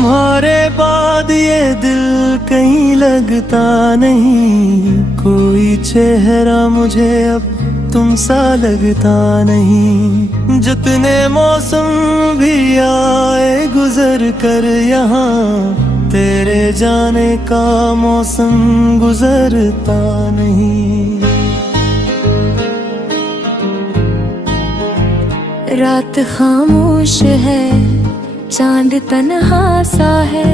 तुम्हारे बाद ये दिल कहीं लगता नहीं, कोई चेहरा मुझे अब तुम सा लगता नहीं। जितने मौसम भी आए गुजर कर यहाँ, तेरे जाने का मौसम गुजरता नहीं। रात खामोश है, चांद तन्हा सा है,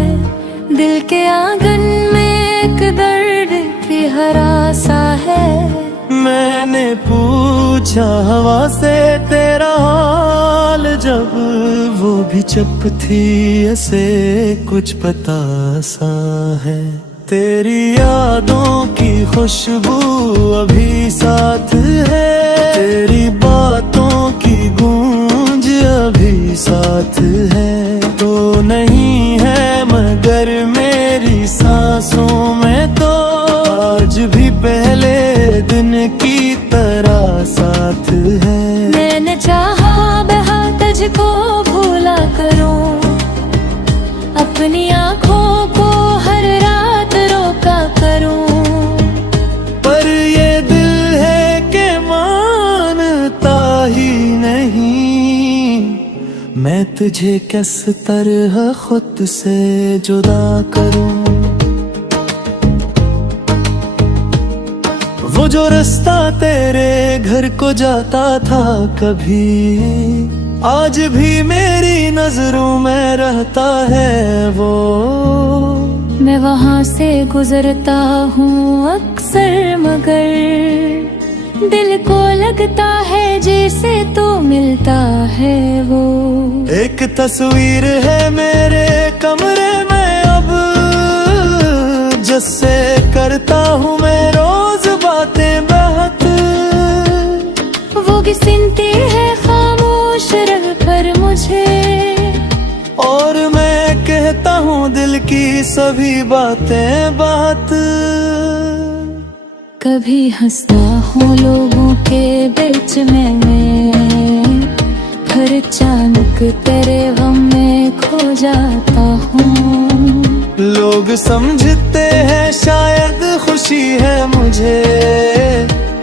दिल के आंगन में एक दर्द भी हरा सा है। मैंने पूछा हवा से तेरा हाल, जब वो भी चुप थी ऐसे कुछ पता सा है। तेरी यादों की खुशबू अभी साथ है, तेरी बातों की गूंज अभी साथ है। तो नहीं है मगर मेरी सांसों में तो आज भी पहले दिन की तरह साथ है। मैंने चाहा बहा तुझको भूला करूं, अपनी आँखों को हर रात रोका करूं, पर ये दिल है कि मानता ही नहीं। मैं तुझे किस तरह खुद से जुदा करूं। वो जो रास्ता तेरे घर को जाता था कभी, आज भी मेरी नजरों में रहता है वो। मैं वहाँ से गुजरता हूँ अक्सर, मगर दिल को लगता है जैसे तो मिलता है वो। एक तस्वीर है मेरे कमरे में अब, जिससे करता हूँ मैं रोज बातें बहुत। वो भी सुनती है खामोश रह कर मुझे, और मैं कहता हूँ दिल की सभी बातें बात। कभी हंसता हूँ लोगों के बीच में मैं, फिर अचानक तेरे गम में खो जाता हूँ। लोग समझते हैं शायद खुशी है मुझे,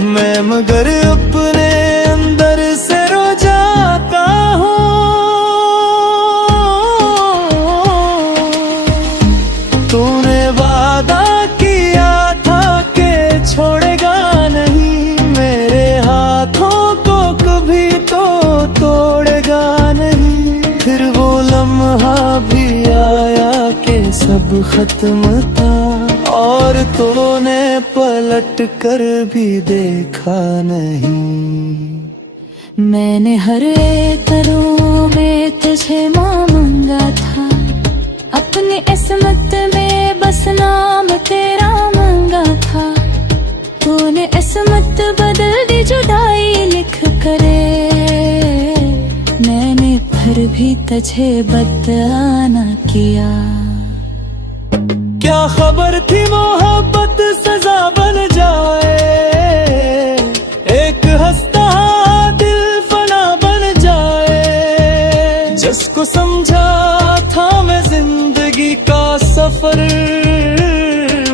मैं मगर अपने अंदर से रो जाता हूँ। तूने वादा किया था कि छोड़ेगा नहीं, मेरे हाथों को कभी तो तोड़ेगा नहीं। फिर वो लम्हा भी आया कि सब खत्म था, और तूने पलट कर भी देखा नहीं। मैंने हर एक रू में तुझे मांगा था, अपनी किस्मत में बस नाम तेरा मांगा था। तूने किस्मत बदल दी जुदाई लिख करे, मैंने फिर भी तुझे बदला किया। क्या खबर थी मोहब्बत सजा बन जाए, एक हंसता दिल फना बन जाए। जिसको समझा था मैं जिंदगी का सफर,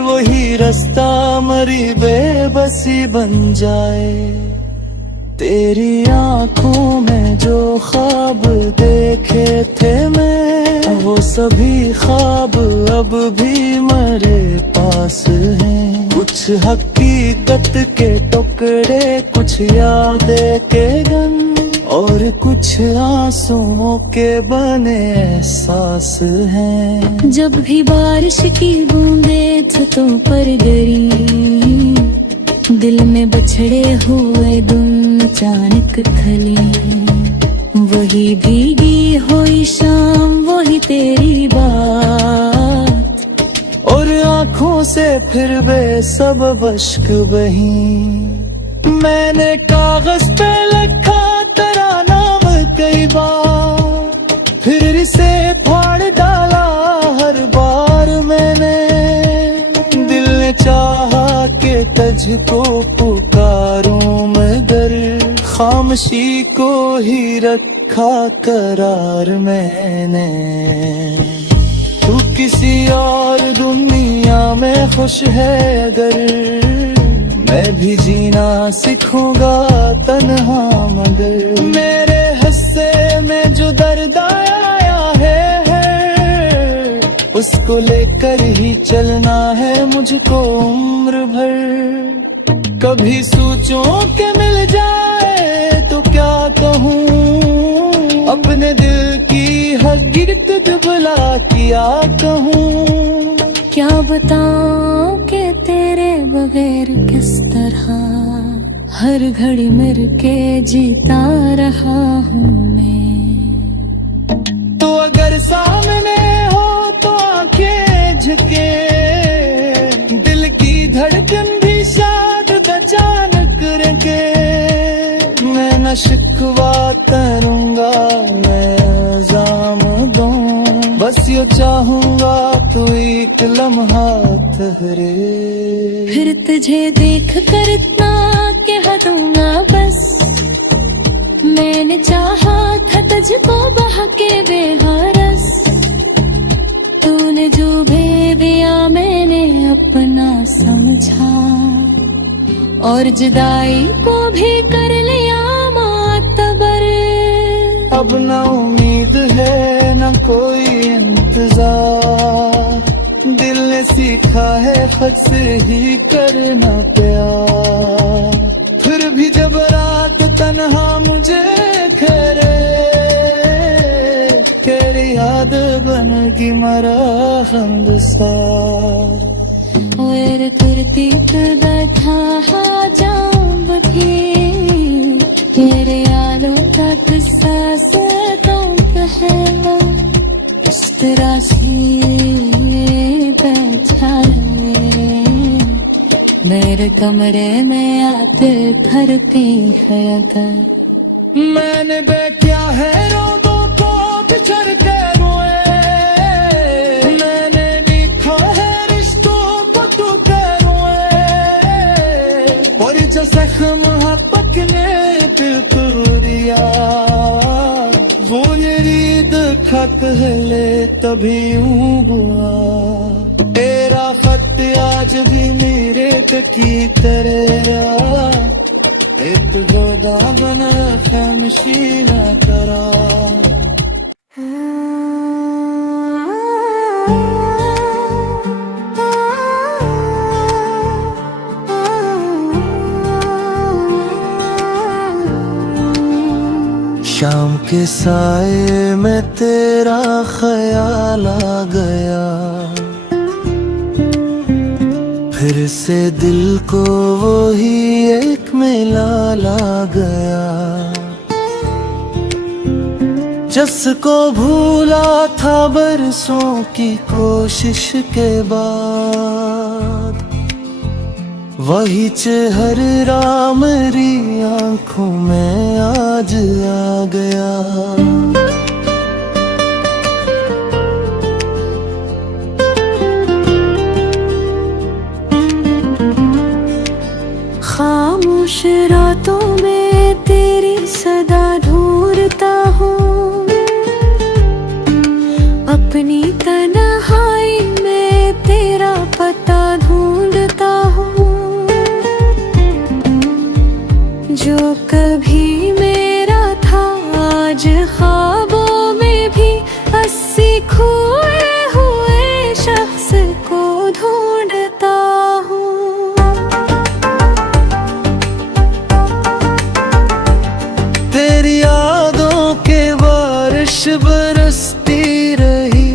वही रास्ता मरी बेबसी बन जाए। तेरी आंखों में जो ख्वाब देखे थे मैं, वो सभी ख्वाब अब भी मेरे पास हैं। कुछ हकीकत के टुकड़े, कुछ यादें के गम, और कुछ आंसुओं के बने एहसास हैं। जब भी बारिश की बूंदें छतों पर गिरी, दिल में बछड़े हुए दुम अचानक थली। वही भीगी हुई शाम, वही तेरी बात, और आँखों से फिर बेसबब अश्क बही। मैंने कागज पे लिखा तेरा नाम कई बार, फिर इसे फाड़ डाला हर बार मैंने। दिल ने चाहा कि तुझको पुकारूं मगर खामोशी को ही रखा करार मैंने। और दुनिया में खुश है अगर, मैं भी जीना सीखूंगा तन्हा मगर। मेरे हिस्से में जो दर्द आया है उसको लेकर ही चलना है मुझको उम्र भर। कभी सोचो के मिल जाए तो क्या कहूँ, अपने दिल की हर गिरत दुबला किया कहूँ। क्या बताऊं कि तेरे बगैर किस तरह हर घड़ी मर के जीता रहा हूँ मैं। तो अगर सामने हो तो आंखें झुके, दिल की धड़कन भी शायद अचानक रुके। मैं न शिकवा करूंगा मैं इल्जाम दूं, बस यो चाहूंगा तू एक लम्हा ठहरे। फिर तुझे देख कर इतना कह दूंगा बस, मैंने चाहा था तुझको बहके बेहरस। तूने जो भेद दिया मैंने अपना समझा, और जुदाई को भी कर लिया मातबर। अब न उम्मीद है न कोई इंतजार, दिल ने सीखा है खुद से ही करना प्यार। फिर भी जब रात तन्हा मुझे घेरे, तेरी याद बनगी मरा हमदसार। वर करती खुदा था जाऊं भी, तेरे यादों का किस्सा सदाओं कहना। इस तरह से बैठा है मेरे कमरे में आते धरती है अगर। मैंने क्या है रोदों को बिछड़ के रोए, मैंने देखा है रिश्तों को टूटे रोए। और जो जख्म पकने दिल को दिया, वो ये रीद खत ले तभी यूं हुआ। तेरा खत आज भी मेरे की तरह एक जोदा बना खामोशी ना करा। शाम के साए में तेरा ख्याल आ गया, फिर से दिल को वही एक मिला ला गया। जिसको भूला था बरसों की कोशिश के बाद, वही चेहरा मेरी आंखों में आज आ गया। खामोश रातों में तेरी सदा ढूंढता हूँ, अपनी तन्हाई में तेरा पता ढूंढता हूँ। जो कभी मेरा था आज ख्वाबों में भी 80 खोए हुए शख्स को ढूंढता हूँ। तेरी यादों के बारिश बरसती रही,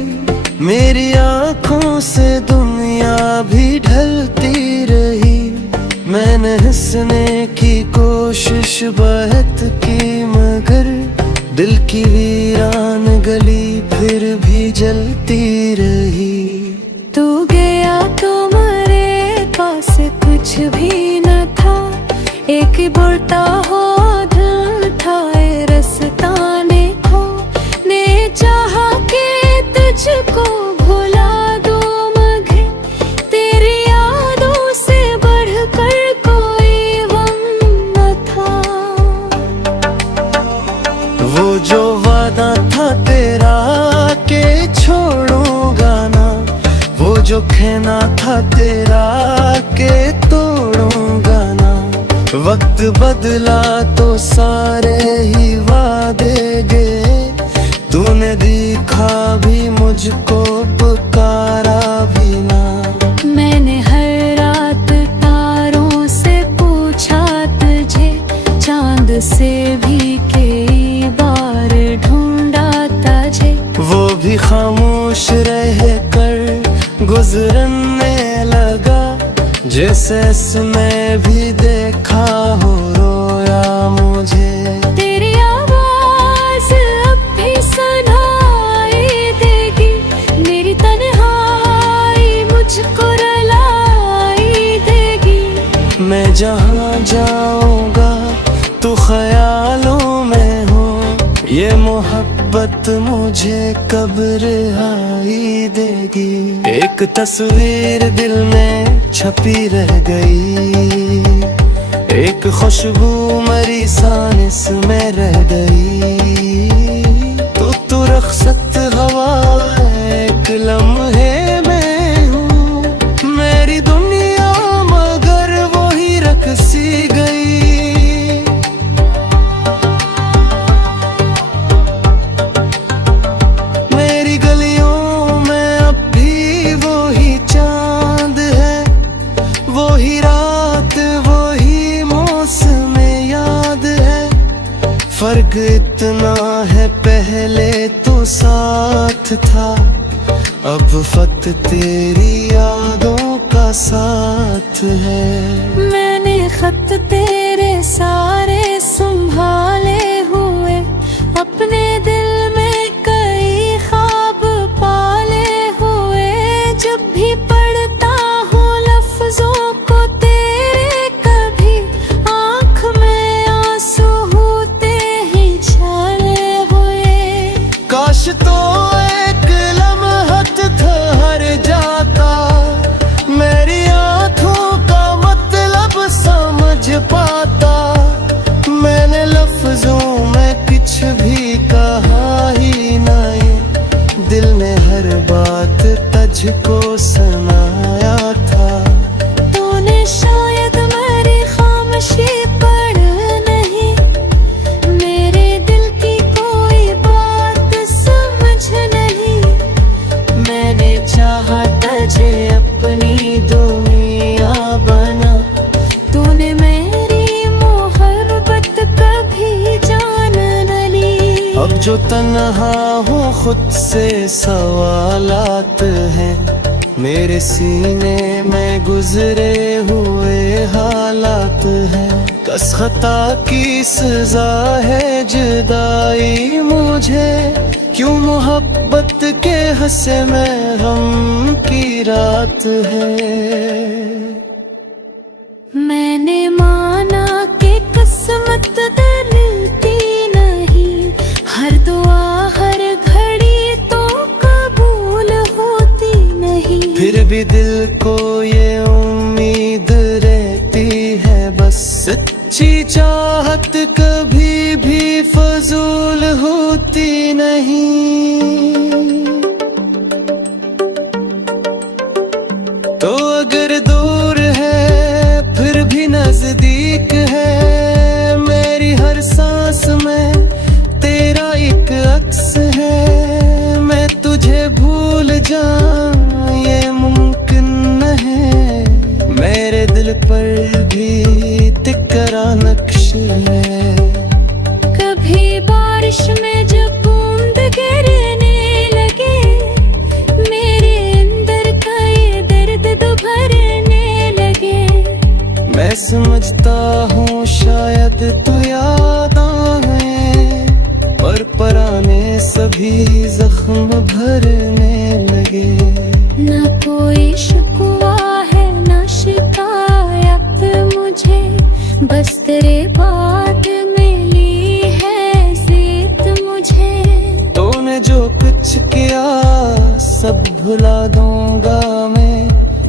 मेरी आंखों से दुनिया भी ढलती रही। मैंने हंसने की कोशिश बहुत की मगर दिल की वीरान गली फिर भी जलती रही। तू गया तो मेरे पास कुछ भी न था, एक बढ़ता हो दिल था ए रस्ताने को। ने चाहा कि तुझको भुला दो मगर तेरी यादों से बढ़कर कोई गम न था। वो जो वादा था तेरा के छोड़ूंगा ना, जो कहना था तेरा के तोड़ूंगा ना। वक्त बदला तो सारे ही वादे गए, तूने देखा भी मुझको पुकारा भी ना। मैंने हर रात तारों से पूछा तुझे, चांद से भी कई बार ढूंढा तुझे। वो भी खामोश रह कर गुजरने लगा, जैसे इसने भी देखा हो रोया मुझे। तेरी आवाज अब भी सुनाई देगी, मेरी तन्हाई मुझको रुलाई देगी। मैं जहाँ जाऊंगा तू ख्यालों में हो, ये मोहब्बत मुझे कब रिहाई देगी। एक तस्वीर दिल में छपी रह गई, एक खुशबू मरी सानिस में रह गई। तू रख्सत हवा एक लम्हे में हूँ, मेरी दुनिया मगर वो ही रकसी गई। मेरी गलियों में अब भी वो ही चांद है, वो ही रात वो ही मौसम याद है। फर्क इतना है पहले तो साथ था, अब फत तेरी यादों का साथ है। मैंने खत तेरे सारे संभाले हुए, अपने दिल में कई ख्वाब पाले हुए। जब भी पढ़ता हूँ लफ्जों को तेरे, कभी आँख में आंसू होते ही छाले हुए। काश तो एक लम्हत ठहर जाता, मेरी आँखों का मतलब समझ पाता। मैंने लफ्जों में कुछ भी कहा ही नहीं, दिल ने हर बात तुझको सुनाया था। तूने शायद मेरी खामोशी पढ़ नहीं, मेरे दिल की कोई बात समझ नहीं। मैंने चाहा तुझे अपनी दुनिया बना, तूने मेरी मोहब्बत कभी जान न ली। अब जो तन्हा हूँ खुद से सवालात हैं, मेरे सीने में गुजरे हुए हालात हैं। कस खता की सजा है जुदाई मुझे, क्यों मोहब्बत के हंसे में गम की रात है। मैंने माना कि किस्मत मिलती नहीं, हर दुआ हर घड़ी तो कबूल होती नहीं। फिर भी दिल को ये उम्मीद रहती है बस, सच्ची चाहत कभी भी फजूल होती नहीं। तो अगर दूर है फिर भी नजदीक है, मेरी हर सांस में तेरा एक अक्स है। मैं तुझे भूल जाऊं ये मुमकिन नहीं, मेरे दिल पर भी तेरा नक्श है। कभी बारिश में जब बूंद गिरने लगे, मेरे अंदर का ये दर्द दुभरने लगे। मैं समझता हूँ शायद तू याद आए, पर पराने सभी जख्म भरने लगे। न कोई शिकवा है न शिकायत मुझे, बस तेरे बाद मिली है जीत मुझे। तूने जो कुछ किया सब भुला दूंगा मैं,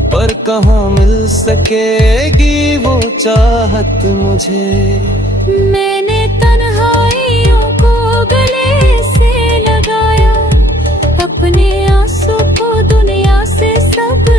पर कहाँ मिल सकेगी वो चाहत मुझे। मैंने तन्हाइयों को गले से लगाया, अपने आंसू को दुनिया से सब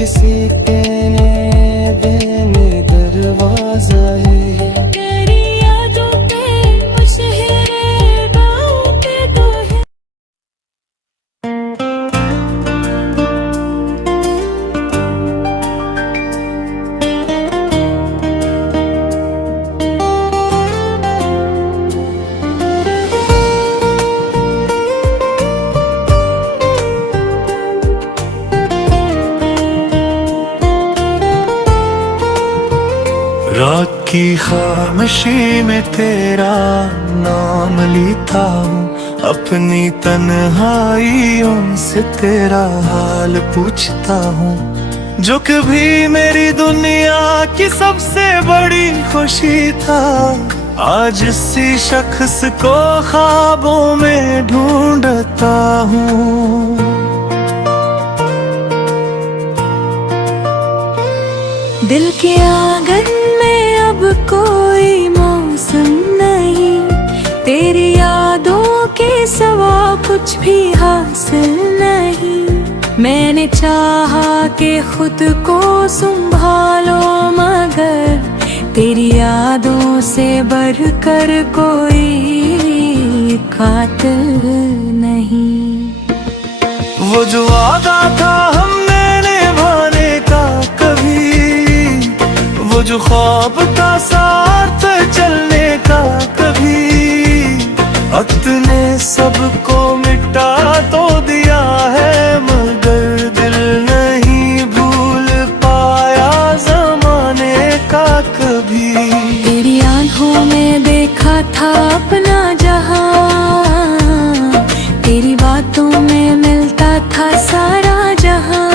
किसी के देने दरवाजा है। तेरी यादों पे मुशहरे बाहों पे तो है। रात की खामोशी में तेरा नाम लेता हूँ, अपनी तन्हाइयों से तेरा हाल पूछता हूँ। जो कभी मेरी दुनिया की सबसे बड़ी खुशी था, आज इसी शख्स को ख्वाबों में ढूंढता हूँ। दिल के आंगन में अब कोई मौसम नहीं, तेरी यादों के सिवा कुछ भी हासिल नहीं। मैंने चाहा कि खुद को संभालो, मगर तेरी यादों से बढ़कर कोई कातिल नहीं। वो जो वादा था हमने निभाने का कभी, वो जो ख्वाब था साथ चलने का कभी, वक्त ने सबको मिटा तो दिया है, मगर दिल नहीं भूल पाया जमाने का कभी। तेरी आंखों में देखा था अपना जहां, तेरी बातों में मिलता था सारा जहां।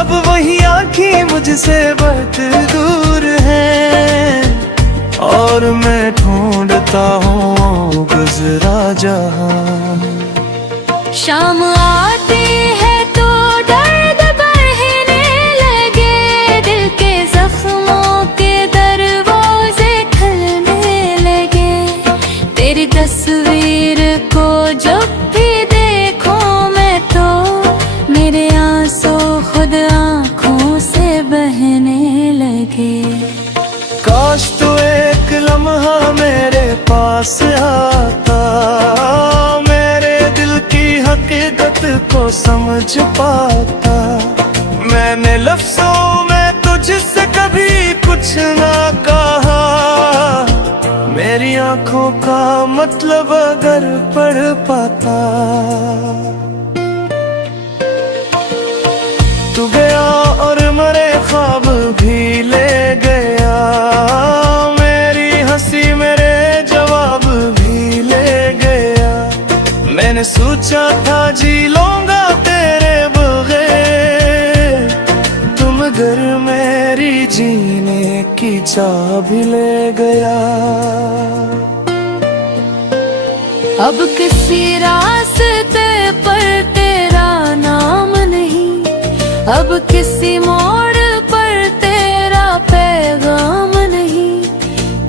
अब वही आँखें मुझसे बहुत दूर हैं, और मैं ढूंढता हूँ गुजरा जहां। शाम आती है तो दर्द बढ़ने लगे, दिल के जख्मों के दरवाजे खुलने लगे। तेरी तस्वीर को जब भी देखो मैं तो, मेरे आंसू खुद आँखों से बहने लगे। काश तो एक लम्हा मेरे पास आता, मेरे दिल की हकीकत को समझ पाता। मैंने लफ्जों में तुझसे कभी कुछ ना कहा, मेरी आंखों का मतलब अगर पढ़ पाता। तू गया और मरे ख्वाब भी ले गया, मेरी हंसी मेरे जवाब भी ले गया। मैंने सोचा था जी लूंगा तेरे बगैर, तुम घर मेरी जीने की चाह भी ले गया। अब किसी रास्ते पर तेरा नाम नहीं, अब किसी मोड़ पर तेरा पैगाम नहीं।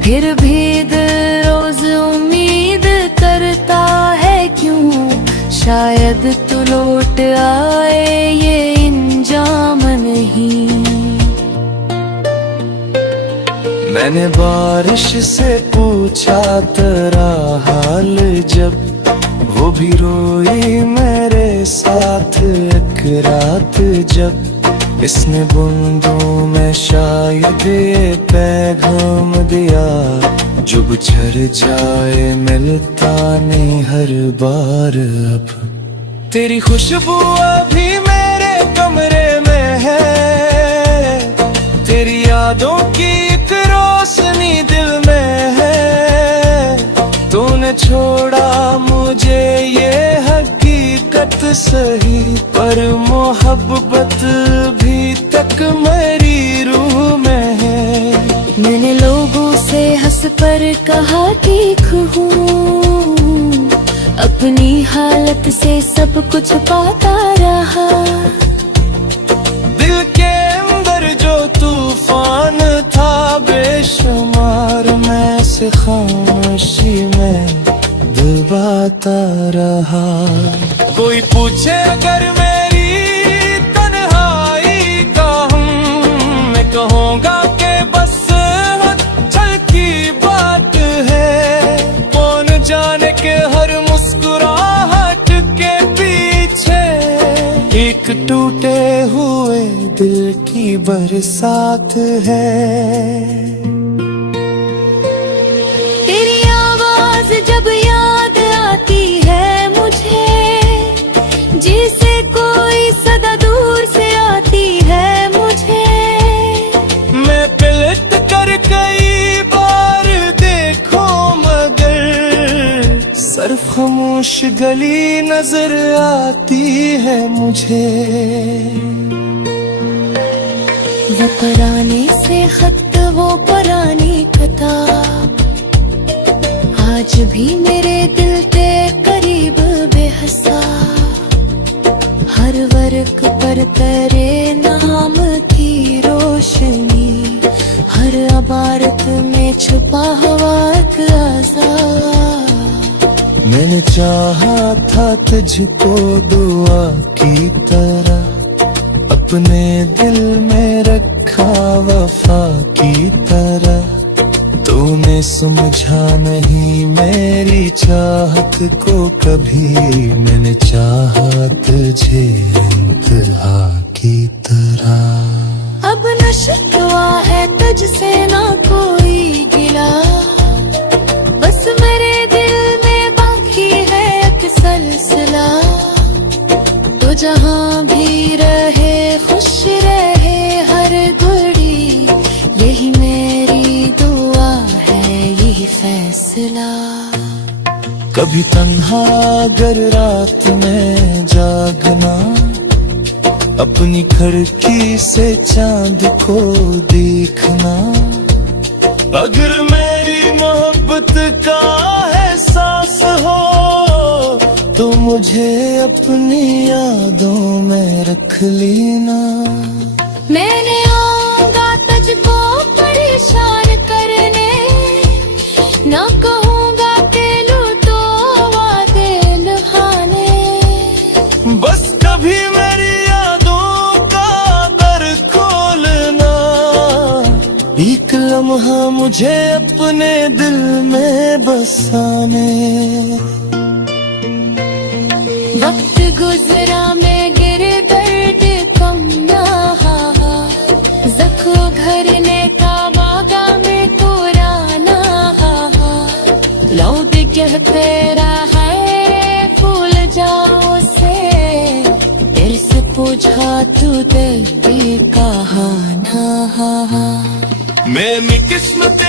फिर भी दिल रोज उम्मीद करता है, क्यों शायद तू लौट आए, ये इंजाम नहीं। मैंने बारिश से पूछा तेरा हाल जब, वो भी रोई मेरे साथ एक रात जब। इसने बूंदों में शायद ये पैगाम दिया, जो बिछड़ जाए मिलता नहीं हर बार अब। तेरी खुशबू अभी मेरे कमरे में है, तेरी यादों की एक रोशनी दिल में है। तूने छोड़ा मुझे ये हकीकत सही, पर मोहब्बत भी तक मेरी रूह में है। मैंने लोगों से हंस पर कहा ठीक हूँ, अपनी हालत से सब कुछ पाता रहा। दिल के अंदर जो तूफान था बेशुमार, मैं से खामोशी में दबाता रहा। कोई पूछे अगर मेरी तन्हाई टूटे हुए दिल की बरसात है। तेरी आवाज जब याद आती है मुझे, जिसे कोई सदा दूर से आती है मुझे। मैं पलट कर कई बार देखो मगर सिर्फ खामोश गली नजर आती है मुझे। वो पुराने से खत, वो पुरानी किताब आज भी मेरे दिल के करीब बेहिसाब। हर वर्क पर तेरे नाम की रोशनी, हर इबारत में छुपा हुआ एक आज़ाद। मैंने चाहा था तुझको दुआ की तरह, अपने दिल में रखा वफा की तरह। तूने समझा नहीं मेरी चाहत को कभी, मैंने चाहा तुझे इंतहा की तरह। अब न शिकवा है तुझसे ना कोई गिला, बस मेरे दिल में बाकी है एक सिलसिला। तो जहाँ भी रहे खुश रहे हर घड़ी, यही मेरी दुआ है, यही फैसला। कभी तन्हा अगर रात में जागना, अपनी खिड़की से चांद को देखना। अगर मेरी मोहब्बत का एहसास हो तो मुझे अपनी यादों में रख लेना। मैंने आऊंगा तुझको परेशान करने, ना कहूँगा के लूटो वादे लुभाने। बस कभी मेरी यादों का दर खोलना, एक लम्हा मुझे अपने दिल में बसाने। वक्त गुजरा मैं गिर दर्द कम ना, जख्म घरने का वादा में पुराना। लौट कह तेरा है फूल जाओ से, दिल से पूछा तू दिल की कहाना। मेरी किस्मत